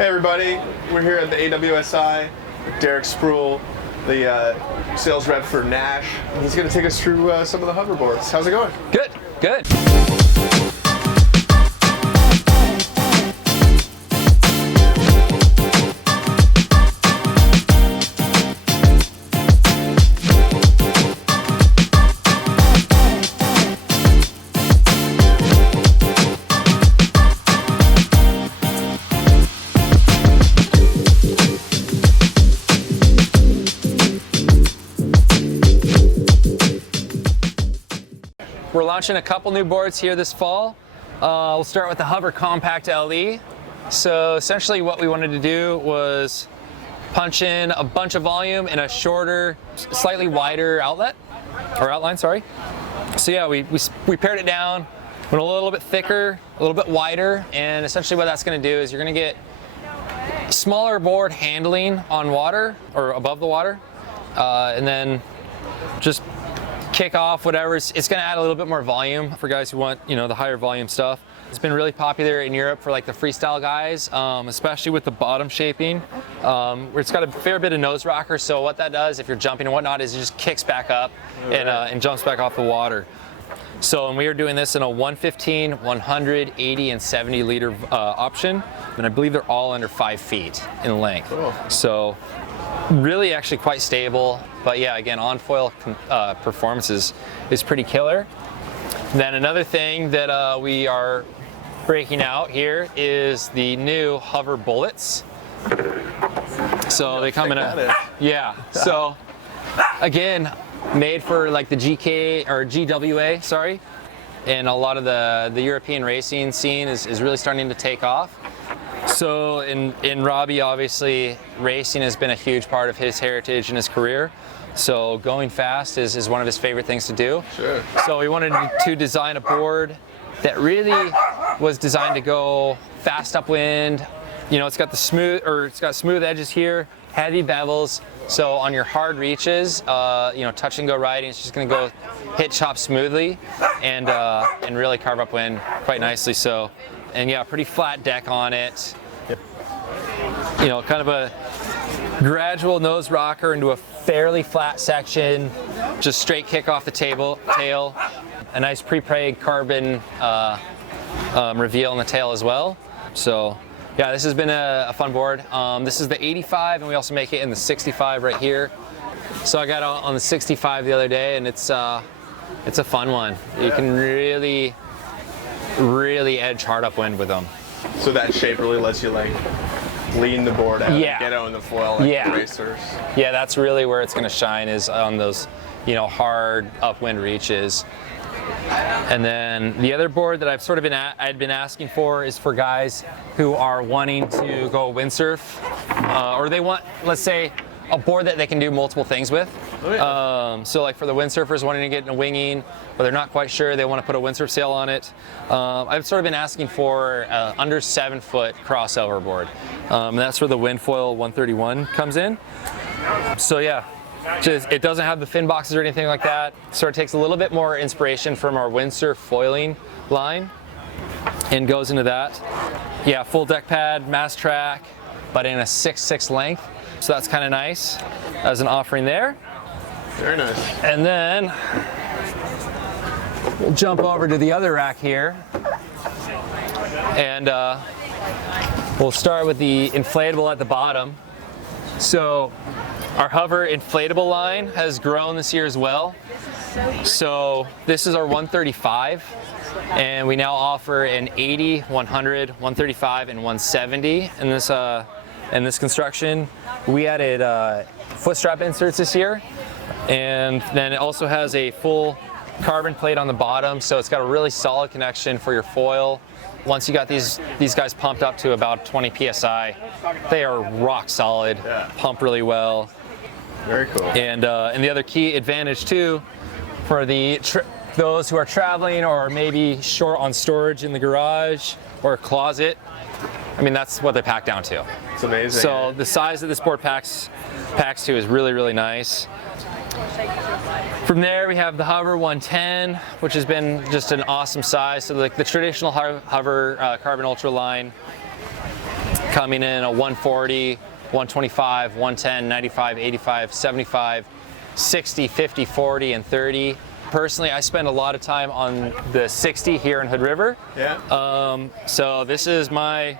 Hey everybody, we're here at the AWSI with Derek Sproul, the sales rep for Naish. He's going to take us through some of the hoverboards. How's it going? Good, good. We're launching a couple new boards here this fall. We'll start with the Hover Compact LE. So essentially what we wanted to do was punch in a bunch of volume in a shorter, slightly wider outline, sorry. So yeah, we pared it down, went a little bit thicker, a little bit wider, and essentially what that's gonna do is you're gonna get smaller board handling on water or above the water, and then just kick off whatever. It's going to add a little bit more volume for guys who want, you know, the higher volume stuff. It's been really popular in Europe for like the freestyle guys, especially with the bottom shaping, where it's got a fair bit of nose rocker. So what that does if you're jumping and whatnot is it just kicks back up and jumps back off the water. So, and we are doing this in a 115, 100, 80, and 70 liter option, and I believe they're all under 5 feet in length. Cool. So really actually quite stable, but yeah, again, on foil performance is pretty killer. Then another thing that we are breaking out here is the new Hover Bullets. So they come in a, yeah, so again, made for like the GK or GWA, sorry, and a lot of the European racing scene is really starting to take off. So in Robbie, obviously, racing has been a huge part of his heritage and his career. So going fast is one of his favorite things to do. Sure. So we wanted to design a board that really was designed to go fast upwind. You know, it's got smooth edges here, heavy bevels. So on your hard reaches, you know, touch and go riding, it's just going to go hit chop smoothly and really carve upwind quite nicely. So. And yeah, pretty flat deck on it. You know, kind of a gradual nose rocker into a fairly flat section, just straight kick off the tail. A nice pre-preg carbon reveal in the tail as well. So yeah, this has been a fun board. This is the 85, and we also make it in the 65 right here. So I got on the 65 the other day, and it's a fun one. You can really edge hard upwind with them. So that shape really lets you like lean the board out, and get out in the foil like racers. Yeah, that's really where it's going to shine, is on those, you know, hard upwind reaches. And then the other board that I've sort of I'd been asking for is for guys who are wanting to go windsurf, or they want, let's say, a board that they can do multiple things with. Oh, yeah. So like for the windsurfers wanting to get in a winging, but they're not quite sure, they want to put a windsurf sail on it. I've sort of been asking for under 7 foot crossover board. And that's where the Windfoil 131 comes in. So yeah, it doesn't have the fin boxes or anything like that. Sort of takes a little bit more inspiration from our windsurf foiling line and goes into that. Yeah, full deck pad, mast track, but in a 6'6" length. So that's kind of nice as an offering there. Very nice. And then we'll jump over to the other rack here. And we'll start with the inflatable at the bottom. So our Hover inflatable line has grown this year as well. So this is our 135. And we now offer an 80, 100, 135, and 170 in this construction. We added foot strap inserts this year, and then it also has a full carbon plate on the bottom, so it's got a really solid connection for your foil. Once you got these guys pumped up to about 20 psi, they are rock solid, pump really well. Very cool. And the other key advantage too, for those who are traveling or maybe short on storage in the garage or closet, I mean, that's what they pack down to. It's amazing. So the size that this board packs to is really, really nice. From there, we have the Hover 110, which has been just an awesome size. So like the traditional Hover Carbon Ultra line coming in a 140, 125, 110, 95, 85, 75, 60, 50, 40, and 30. Personally, I spend a lot of time on the 60 here in Hood River. Yeah. So this is my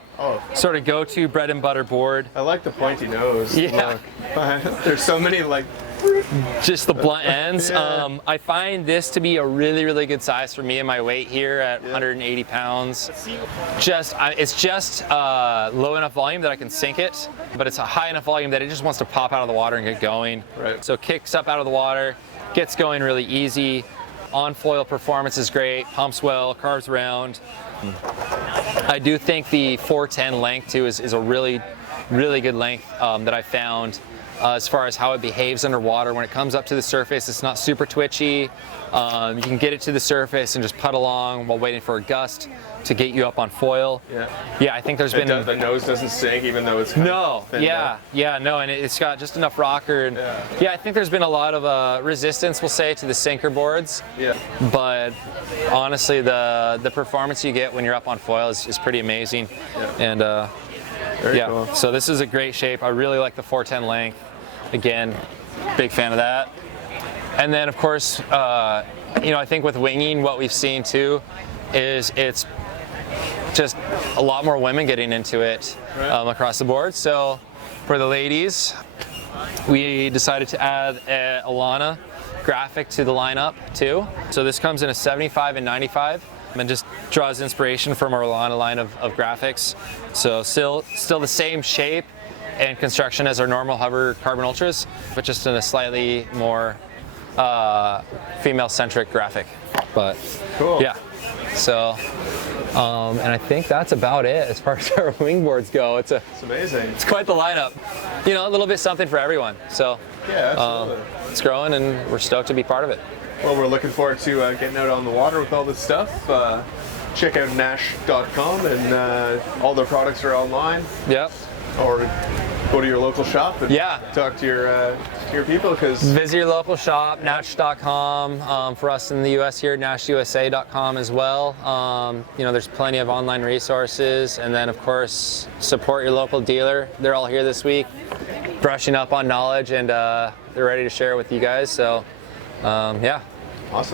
sort of go-to bread and butter board. I like the pointy nose. Yeah. Look. There's so many like. Just the blunt ends. Yeah. I find this to be a really, really good size for me and my weight here at 180 pounds. It's just low enough volume that I can sink it, but it's a high enough volume that it just wants to pop out of the water and get going. Right. So kicks up out of the water, gets going really easy. On foil performance is great, pumps well, carves around. I do think the 410 length too is a really, really good length that I found. As far as how it behaves underwater. When it comes up to the surface, it's not super twitchy. You can get it to the surface and just putt along while waiting for a gust to get you up on foil. Yeah, I think there's been... The nose doesn't sink even though it's kind of thinned out. And it's got just enough rocker. And I think there's been a lot of resistance, we'll say, to the sinker boards. Yeah. But honestly, the performance you get when you're up on foil is pretty amazing. Yeah. And Very cool. So this is a great shape. I really like the 410 length. Again, big fan of that. And then of course, I think with winging, what we've seen too is it's just a lot more women getting into it across the board. So for the ladies, we decided to add a Alana graphic to the lineup too. So this comes in a 75 and 95. And just draws inspiration from our Alana line of graphics. So still the same shape and construction as our normal Hover Carbon Ultras, but just in a slightly more female-centric graphic. But cool. Yeah. So, and I think that's about it as far as our wingboards go. It's amazing. It's quite the lineup. A little bit something for everyone. So yeah, absolutely. It's growing, and we're stoked to be part of it. Well, we're looking forward to getting out on the water with all this stuff. Check out Naish.com, and all their products are online. Yep. Or go to your local shop and talk to your people. Because visit your local shop, Naish.com. For us in the U.S. here, NaishUSA.com as well. There's plenty of online resources, and then of course support your local dealer. They're all here this week, brushing up on knowledge, and they're ready to share with you guys. So. Yeah,